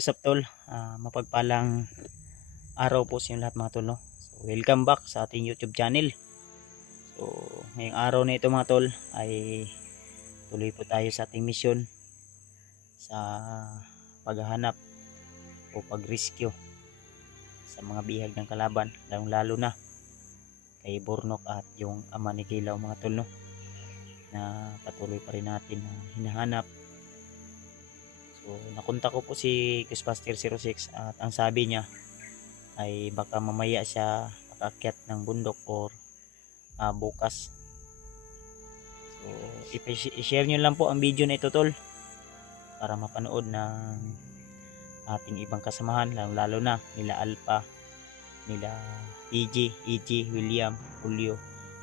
what's up tol? Mapagpalang araw po sa inyo lahat mga tol, no? So, welcome back sa ating YouTube channel. So, ngayong araw na ito mga tol ay tuloy po tayo sa ating mission sa paghahanap o pag-rescue sa mga bihag ng kalaban, lalo na kay Bornok at yung ama ni Kilaw mga tol, no? Na patuloy pa rin natin na hinahanap. So, nakunta ko po si Ghostbuster 06 at ang sabi niya ay baka mamaya siya makaakyat ng bundok or bukas. So, i-share nyo lang po ang video na ito tol para mapanood ng ating ibang kasamahan, lalo na nila Alpha, nila EG, William, Julio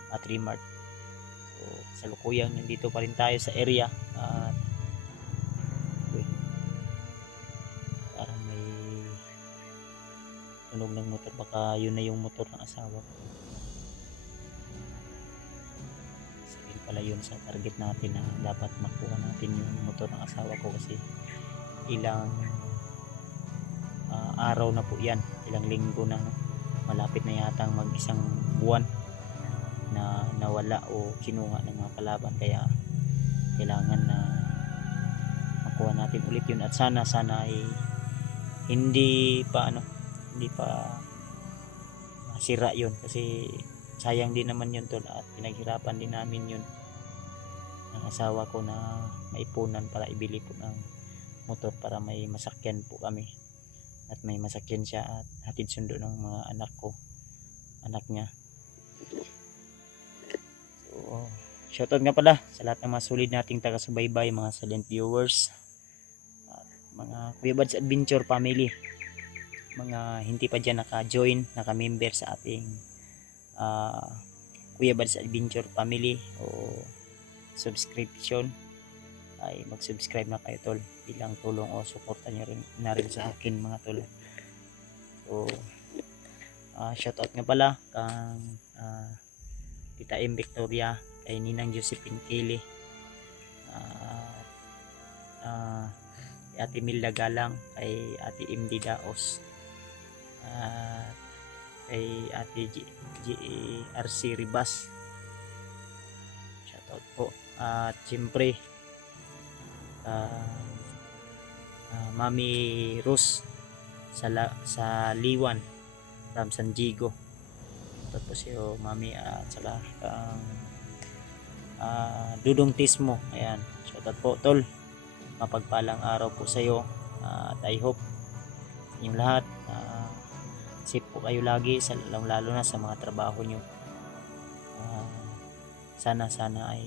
at Rimart. So, salukuyang nandito pa rin tayo sa area at parang may tunog ng motor, baka yun na yung motor ng asawa ko. Sabihin pala yun sa target natin na dapat makuha natin yung motor ng asawa ko kasi ilang araw na po yan, ilang linggo na, no? Malapit na yatang mag isang buwan na nawala o kinuha ng mga kalaban, kaya kailangan na makuha natin ulit yun at sana ay hindi pa masira yun kasi sayang din naman yun tol at pinaghirapan din namin yun ng asawa ko na maipunan para ibili po ng motor para may masakyan po kami at may masakyan siya at hatid sundo ng mga anak niya. So shoutout nga pala sa lahat ng mga solid nating taga-subaybay, mga silent viewers at mga Kuya Bads Adventure family, mga hindi pa dyan naka-join, naka-member sa ating Kuya Bads Adventure family o subscription, ay mag-subscribe na kayo tol bilang tulong o suporta nyo na rin sa akin mga tol. So shoutout nga pala kang Tita M. Victoria, kay Ninang Josephine Kili, kay Ate Milda Galang, kay Ate MD Daos, kay Ate GRC Ribas, shoutout po. At siyempre Mami Rose sa Liwan from San Diego, tapos yung Mami at saka Dudong Tismo, ayan, shoutout po tol. Mapagpalang araw po sa iyo at I hope inyong lahat safe po kayo lagi, lalo na sa mga trabaho nyo. Sana ay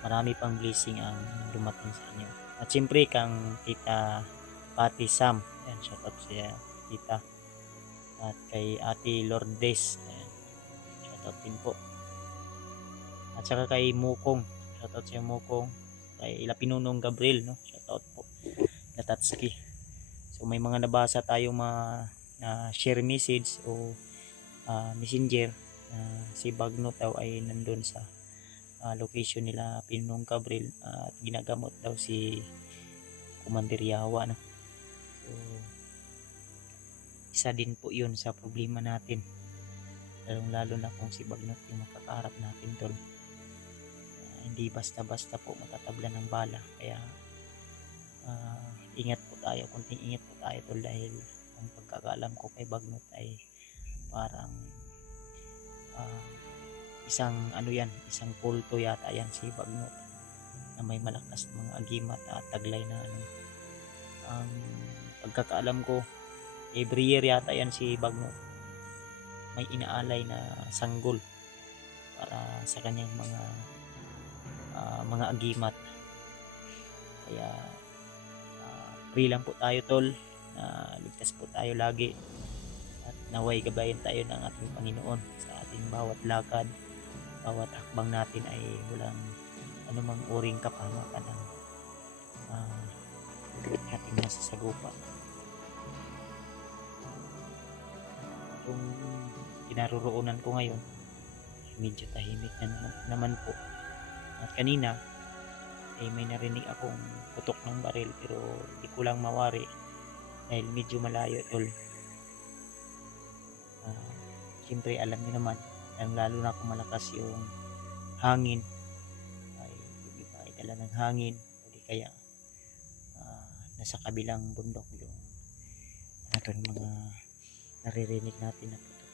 marami pang blessing ang dumating sa inyo. At siyempre kang Tita Pati Sam, ayan, shoutout siya tita, at kay Ate Lourdes, ayan, shoutout din po. At saka kay Mukong, shoutout siya Mukong, kay Lapinunong Gabriel, no? Shoutout po. Natatski. So may mga nabasa tayong mga share message o messenger si Bagnot daw ay nandun sa location nila Pinunong Gabriel at ginagamot daw si Commander Yawa, no? So isa din po yun sa problema natin, lalo na kung si Bagnot yung makakaharap natin tol. Hindi basta-basta po matatabla ng bala, kaya ingat po tayo, kunting ingat po tayo tol, dahil ang pagkakalam ko kay Bagnot ay parang isang kulto yata yan si Bagnot, na may malakas na mga agimat at taglay na ang pagkakaalam ko every year yata yan si Bagnot may inaalay na sanggol para sa kanyang mga agimat. Kaya pray lang po tayo tol, na ligtas po tayo lagi at naway gabayan tayo ng ating Panginoon sa ating bawat lakad, bawat hakbang natin ay walang anumang uring kapahamakan ang ating nasasagupan. Yung kinaroroonan ko ngayon medyo tahimik na naman po, at kanina ay may narinig akong putok ng baril pero di ko lang mawari dahil medyo malayo tol. Siyempre alam niyo naman, lalo na kung malakas yung hangin ay yung iba ay dala ng hangin o di kaya nasa kabilang bundok yung mga naririnig natin na putok.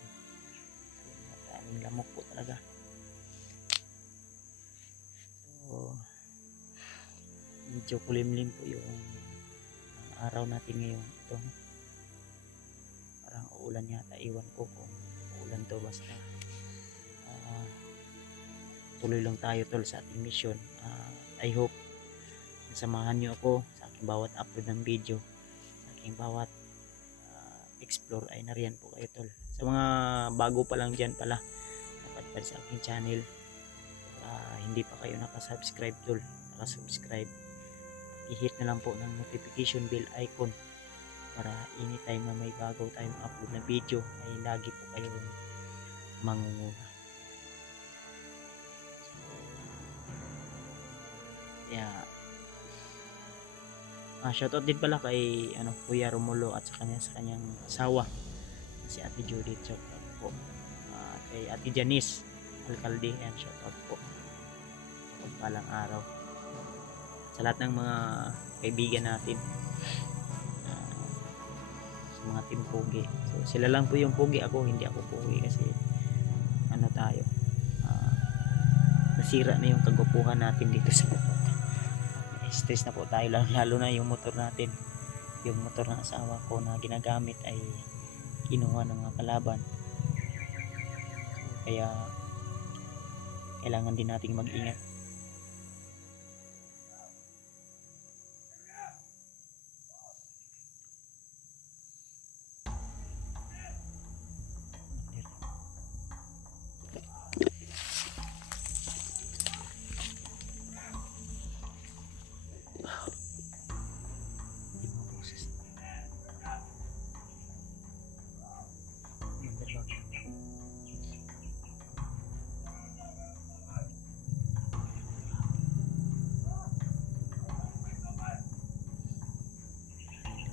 So, maraming lamok po talaga. So, medyo kulimlim po yung araw natin ngayon. Ito, parang uulan yata, iwan ko kung uulan to, basta tuloy lang tayo tol sa ating mission. I hope nasamahan nyo ako sa aking bawat upload ng video, sa aking bawat explore ay nariyan po kayo tol. Sa mga bago pa lang dyan pala napadpad sa aking channel, hindi pa kayo nakasubscribe tol, nakasubscribe, i-hit na lang po ng notification bell icon para anytime na may bago tayong upload na video ay lagi po kayo mangunguna. Shoutout din pala kay Kuya Romulo at sa kanyang asawa si Ate Judith, shoutout po. Kay Ate Janice Alcalde, and shoutout po. Pagpalang araw sa lahat ng mga kaibigan natin, sa mga team Pogi. So sila lang po yung Pogi, ako hindi ako Pogi kasi tayo, nasira na yung kagupuhan natin dito sa baba. Stress na po tayo, lalo na yung motor natin, yung motor ng asawa ko na ginagamit ay kinuha ng mga kalaban. So, kaya kailangan din nating mag-ingat.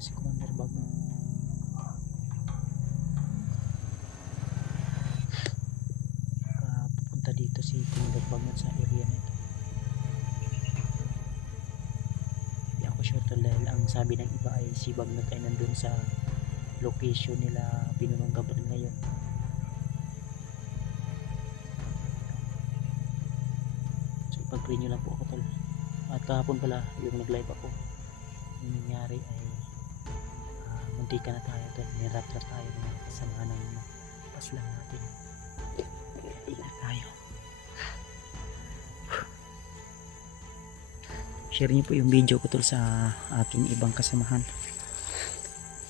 Si Commander Bago pupunta dito, si Commander Bago sa area nito. Hindi ako sure tol, dahil ang sabi ng iba ay si Bagnot ay nandun sa location nila Binunong Gabriel ngayon. So pag-pray nyo lang po ako tol. At kahapon pala yung nag-live ako, yung nangyari ay munti ka na tayo tol, niratra tayo ng kasamahan ng paslang natin. Ingat tayo. Share niyo po yung video ko tol sa aking ibang kasamahan,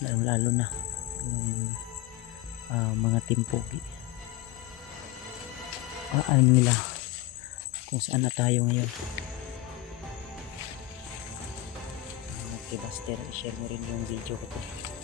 lalo na yung mga team Pogi. Alam nila kung saan na tayo ngayon. Okay, basta share mo rin yung video ko tol.